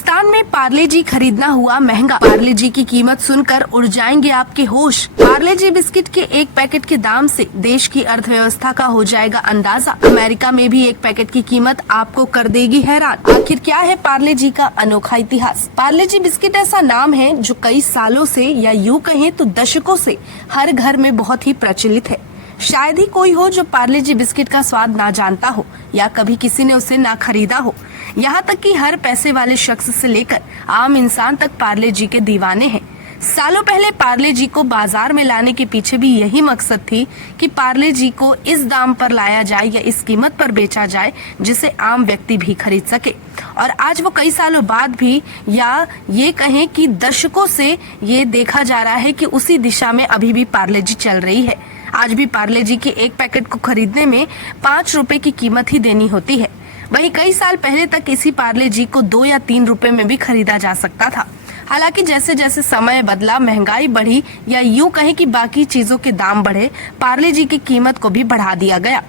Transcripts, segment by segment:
पाकिस्तान में पार्ले जी खरीदना हुआ महंगा। पार्ले जी की कीमत सुनकर उड़ जाएंगे आपके होश। पार्ले जी बिस्किट के एक पैकेट के दाम से देश की अर्थव्यवस्था का हो जाएगा अंदाजा। अमेरिका में भी एक पैकेट की कीमत आपको कर देगी हैरान। आखिर क्या है पार्ले जी का अनोखा इतिहास। पार्ले जी बिस्किट ऐसा नाम है जो कई सालों से या यूं कहें तो दशकों से हर घर में बहुत ही प्रचलित है। शायद ही कोई हो जो पार्ले जी बिस्किट का स्वाद ना जानता हो या कभी किसी ने उसे ना खरीदा हो। यहाँ तक कि हर पैसे वाले शख्स से लेकर आम इंसान तक पार्ले जी के दीवाने हैं। सालों पहले पार्ले जी को बाजार में लाने के पीछे भी यही मकसद थी कि पार्ले जी को इस दाम पर लाया जाए या इस कीमत पर बेचा जाए जिसे आम व्यक्ति भी खरीद सके। और आज वो कई सालों बाद भी या ये कहें कि दशकों से ये देखा जा रहा है कि उसी दिशा में अभी भी पार्ले जी चल रही है। आज भी पार्ले जी के एक पैकेट को खरीदने में 5 रुपए की कीमत ही देनी होती है। वहीं कई साल पहले तक इसी पार्ले जी को 2 या 3 रुपए में भी खरीदा जा सकता था। हालांकि जैसे जैसे समय बदला, महंगाई बढ़ी या यूं कहें कि बाकी चीजों के दाम बढ़े, पार्ले जी की कीमत को भी बढ़ा दिया गया।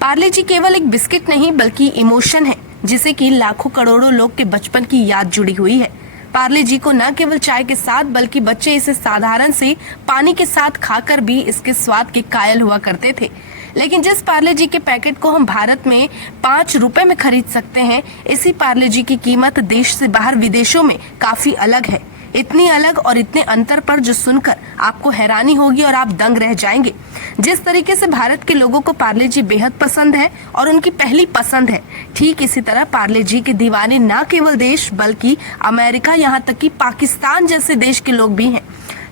पार्ले जी केवल एक बिस्किट नहीं बल्कि इमोशन है जिसे कि लाखों करोड़ों लोग के बचपन की याद जुड़ी हुई है। पार्ले जी को न केवल चाय के साथ बल्कि बच्चे इसे साधारण से पानी के साथ खाकर भी इसके स्वाद के कायल हुआ करते थे। लेकिन जिस पार्ले जी के पैकेट को हम भारत में 5 रुपए में खरीद सकते हैं, इसी पार्ले जी की कीमत देश से बाहर विदेशों में काफी अलग है। इतनी अलग और इतने अंतर पर जो सुनकर आपको हैरानी होगी और आप दंग रह जाएंगे। जिस तरीके से भारत के लोगों को पार्ले जी बेहद पसंद है और उनकी पहली पसंद है, ठीक इसी तरह पार्ले जी के दीवाने न केवल देश बल्कि अमेरिका, यहाँ तक कि पाकिस्तान जैसे देश के लोग भी हैं।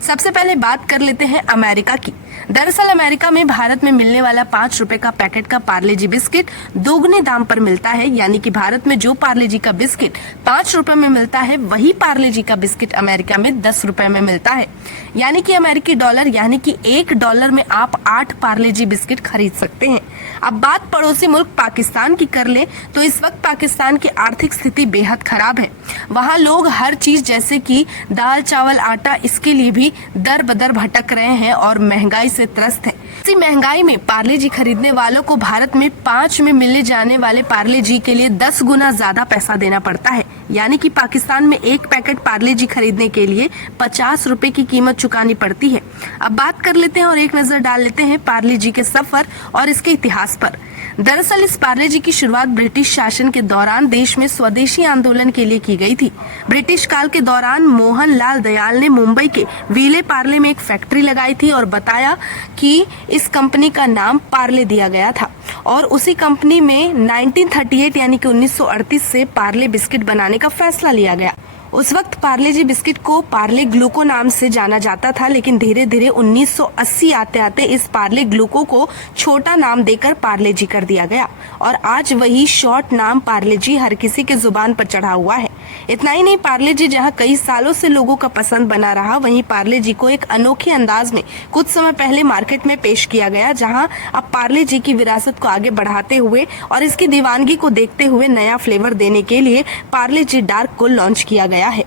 सबसे पहले बात कर लेते हैं अमेरिका की। दरअसल अमेरिका में भारत में मिलने वाला 5 रुपए का पैकेट का पार्ले जी बिस्किट दोगुने दाम पर मिलता है। यानी कि भारत में जो पार्ले जी का बिस्किट 5 रुपए में मिलता है, वही पार्ले जी का बिस्किट अमेरिका में 10 रुपए में मिलता है। यानी कि अमेरिकी डॉलर यानी कि $1 में आप 8 पार्ले जी बिस्किट खरीद सकते हैं। अब बात पड़ोसी मुल्क पाकिस्तान की कर ले तो इस वक्त पाकिस्तान की आर्थिक स्थिति बेहद खराब है। वहाँ लोग हर चीज जैसे कि दाल, चावल, आटा, इसके लिए भी दर बदर भटक रहे हैं और महंगाई से त्रस्त है। इसी महंगाई में पार्ले जी खरीदने वालों को भारत में 5 में मिलने जाने वाले पार्ले जी के लिए 10 गुना ज्यादा पैसा देना पड़ता है। यानी कि पाकिस्तान में एक पैकेट पार्ले जी खरीदने के लिए 50 रुपए की कीमत चुकानी पड़ती है। अब बात कर लेते हैं और एक नजर डाल लेते हैं पार्ले जी के सफर और इसके इतिहास पर। दरअसल इस पार्ले जी की शुरुआत ब्रिटिश शासन के दौरान देश में स्वदेशी आंदोलन के लिए की गई थी। ब्रिटिश काल के दौरान मोहन लाल दयाल ने मुंबई के विले पार्ले में एक फैक्ट्री लगाई थी और बताया कि इस कंपनी का नाम पार्ले दिया गया था। और उसी कंपनी में 1938 यानी कि 1938 से पार्ले बिस्किट बनाने का फैसला लिया गया। उस वक्त पार्ले जी बिस्किट को पार्ले ग्लूको नाम से जाना जाता था, लेकिन धीरे धीरे 1980 आते आते इस पार्ले ग्लूको को छोटा नाम देकर पार्ले जी कर दिया गया और आज वही शॉर्ट नाम पार्ले जी हर किसी के जुबान पर चढ़ा हुआ है। इतना ही नहीं, पार्ले जी जहां कई सालों से लोगों का पसंद बना रहा, वहीं पार्ले जी को एक अनोखे अंदाज में कुछ समय पहले मार्केट में पेश किया गया, जहां अब पार्ले जी की विरासत को आगे बढ़ाते हुए और इसकी दीवानगी को देखते हुए नया फ्लेवर देने के लिए पार्ले जी डार्क को लॉन्च किया गया है।